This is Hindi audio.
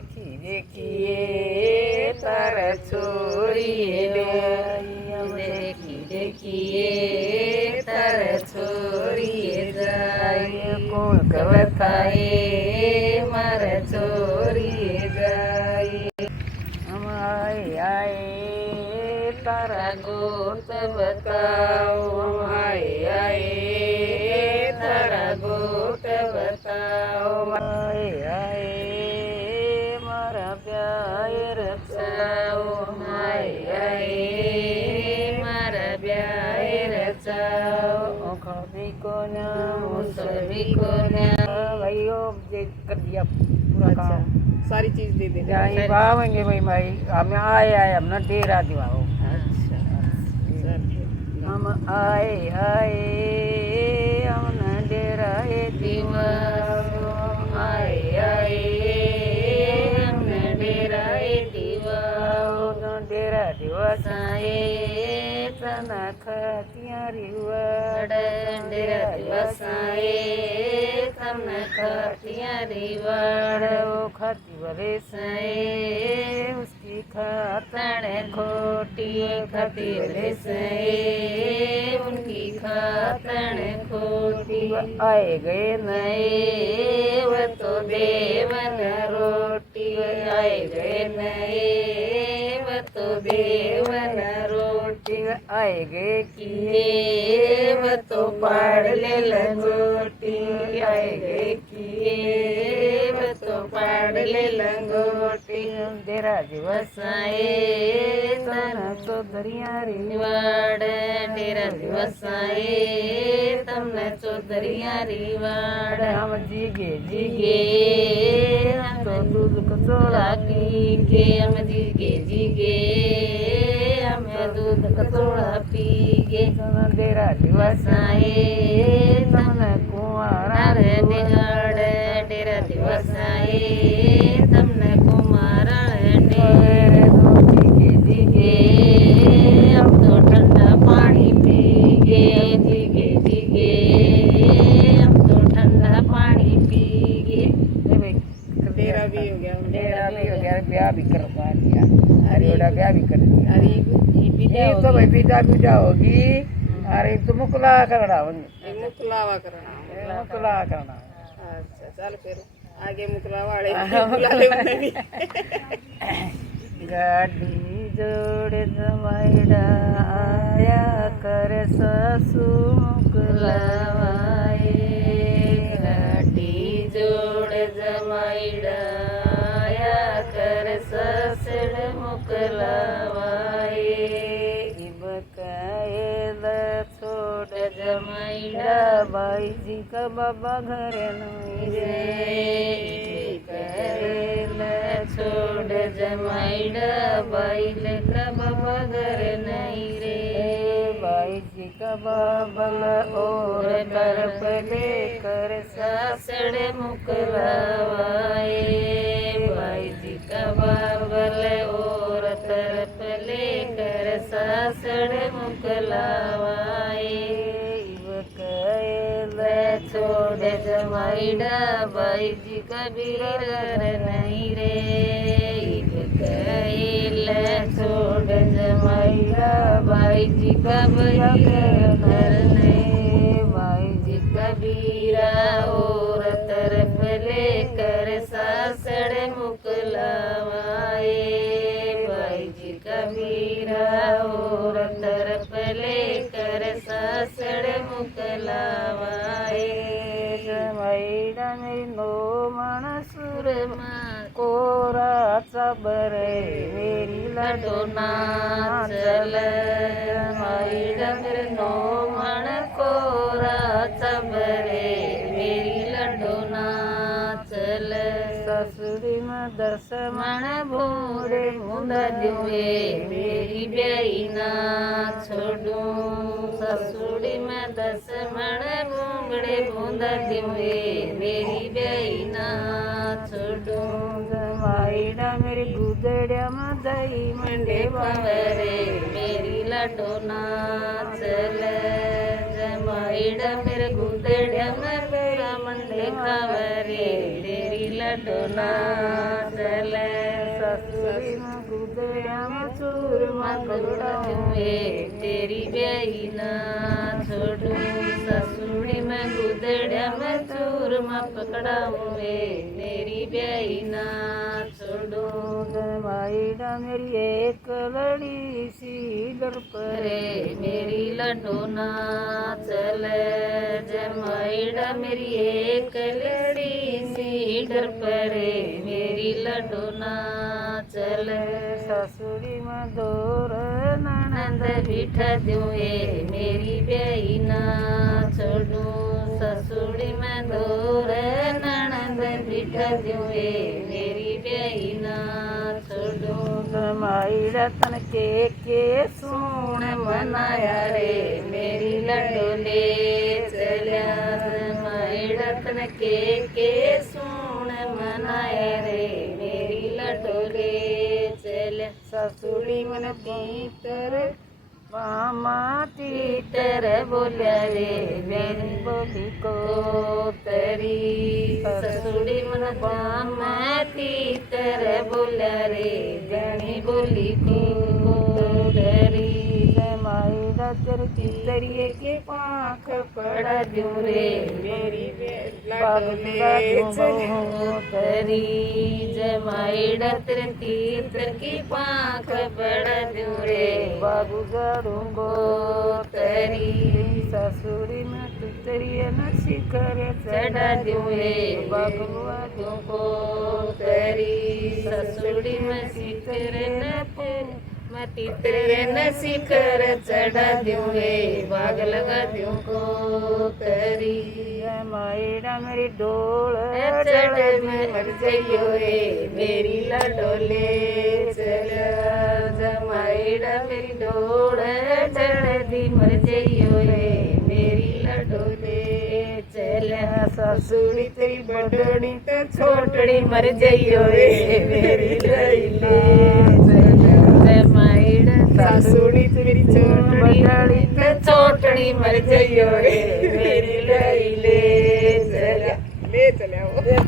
देखी देखिए तारा छोरी देखी देखिए तारा छोरी जाए कोण कवथाए मारा छोरी जाए हम आए आए तारा गोत बताओ हम आए तारा गोत बताओ आए मारा ब्याह रचाओ हम आए मारा ब्याह रचाओ सभी को भाई ये कर दिया पूरा काम सारी चीज दे दे जाए पावेंगे भाई भाई हम आए हमने डेरा दिवाओ हम आए हमने डेरा दिवाओ हम आए हमने डेरा दिवाओ डेरा दिवसाए तना खतिया रिवाड़ डेरा दिवसाए तमने खतिया रिवाड़ वो खती बरे साए उसकी खातन खोटी खती बरे साए उनकी खातन खोटी आए गए नए वो तो देवन रोटी आए गए नए वो तो देवन रोटी आए गए किए वो तो पाड़ ले लंगोटी आए गए किए वो तो पाड़ ले लंगोटी डेरा दिवसाए तना तो दरिया रिवाड़ डेरा दिवसाए तमने चौधरिया रिवाड़ हम जीगे जीगे हम तो दूध कचौड़ा पी के हम जीगे जीगे हमें दूध कचौड़ा पी के डेरा दिवसाए तमने कुंवारा रे निहाड़ डेरा दिवसाए तमने कुंवारा रे जीगे जीगे हम तो ठंडा पानी पी गे जीगे जीगे हम तो ठंडा पानी पी गे डेरा भी हो गया ब्याह भी करवा दिया अरे ब्याह भी कर दिया अरे ये तो भाई बीटा होगी अरे तो मुकला करना मुकलावा करना मुकला करना अच्छा चल फिर आगे मुकला वाले मुकला ले उन्हें भी गाड़ी जोड़ जमाइडा आया कर सासू मुकलावाए गाड़ी जोड़ जमाइडा आया कर ससड़ मुकलावाए छोड़ जमाइडा बाई जी का बाबा घर नहीं रे छोड़ जमाइडा बाई का बाबा घर नहीं रे बाई जी का बाबल और तरफ लेकर सासड़ मुकलावाए बाई जी का बाबल और तरफ लेकर सासड़ मुकलावाए छोड़ जमाइडा बाई जी कबीर घर नहीं रे छोड़ जमाइडा बाई जी कबीर घर नहीं बाई जी कबीरा और तरफ लेकर सासड़ मुकलावाए बाई जी कबीरा और तरफ लेकर सासड़ मुकलावाए जमाइडा मेरी नो मनसुर कोरा चबर मेरी लडोना चल जमाइडा मेरे नो मन कोरा चबरे मेरी लडोना चल ससुरी में 10 मन भूरे मुंडा जुए मेरी ब्याई ना छोड़ू ससुरी में 10 मन भूंगड़े बूंदा जुए मेरी ब्याई ना छोड़ू जमाइडा मेरी गुदड़िया में दही मंडे पावरे मेरी लडोना चल जमाइडा मेरे गुदड़िया में मेरा मंडे खबरे तेरी लड्डू ना चले ससुरी में गुदड़ा में चूरमा जुए तेरी ब्याई ना छोड़ू ससुरी में गुदड़ा में चूरमा पकड़ाऊए तेरी ब्याई ना छोड़ू माईडा मेरी एक लड़ी सी डर रे मेरी लड्डू ना चले जमाईड़ा मेरी एक लड़ी सी डर परे मेरी लड्डू ना चले ससुरी में दूर नंद बिठा दुए मेरी ब्याई ना छोड़ू ससुरी में दूर ननंद बिठा दुए मेरी ब्याई ना छोड़ू माईडा तन के सोण मनाया रे मेरी लड्डू ले चलिया माईड़ा तन के सोण मनाया रे मेरी लड्डू ले चलिया ससुरी मन भीतर मामा तीतर बोलिया रे मेरी बोली को तरी ससुड़ी मन बाम तीतर बोलिया रे गणी बोली को तरी माईडा तेरे तीतरिए के पाख पड़ा दूं रे मेरी लड्डू ले चले तरी जमाईड़ा तेरे तीतर की पाख पड़ा दूं रे बाबू गड़ूंगो तरी ससुरी में तीतरिए न शिखर चढ़ा दुए बगलुआ तुमको तरी ससुड़ी में सिकर न मती तेरे न सिकर चढ़ा दुए बाग लगा तुमको तरी माईडा मेरी डोल चढ़ में मर जाइयो रे मेरी लडोले चला जमाईड़ा मेरी डोल चढ़ दी मर जाइयो रे मेरी लडोले चला ससुरी तेरी बड़ड़ी ते छोटड़ी मर जाइयो रे मेरी लैले जमाईड़ा सासुड़ी तेरी बड़ड़ी ते छोटड़ी मर जाइयो रे मेरी लैले चला ले चले आओ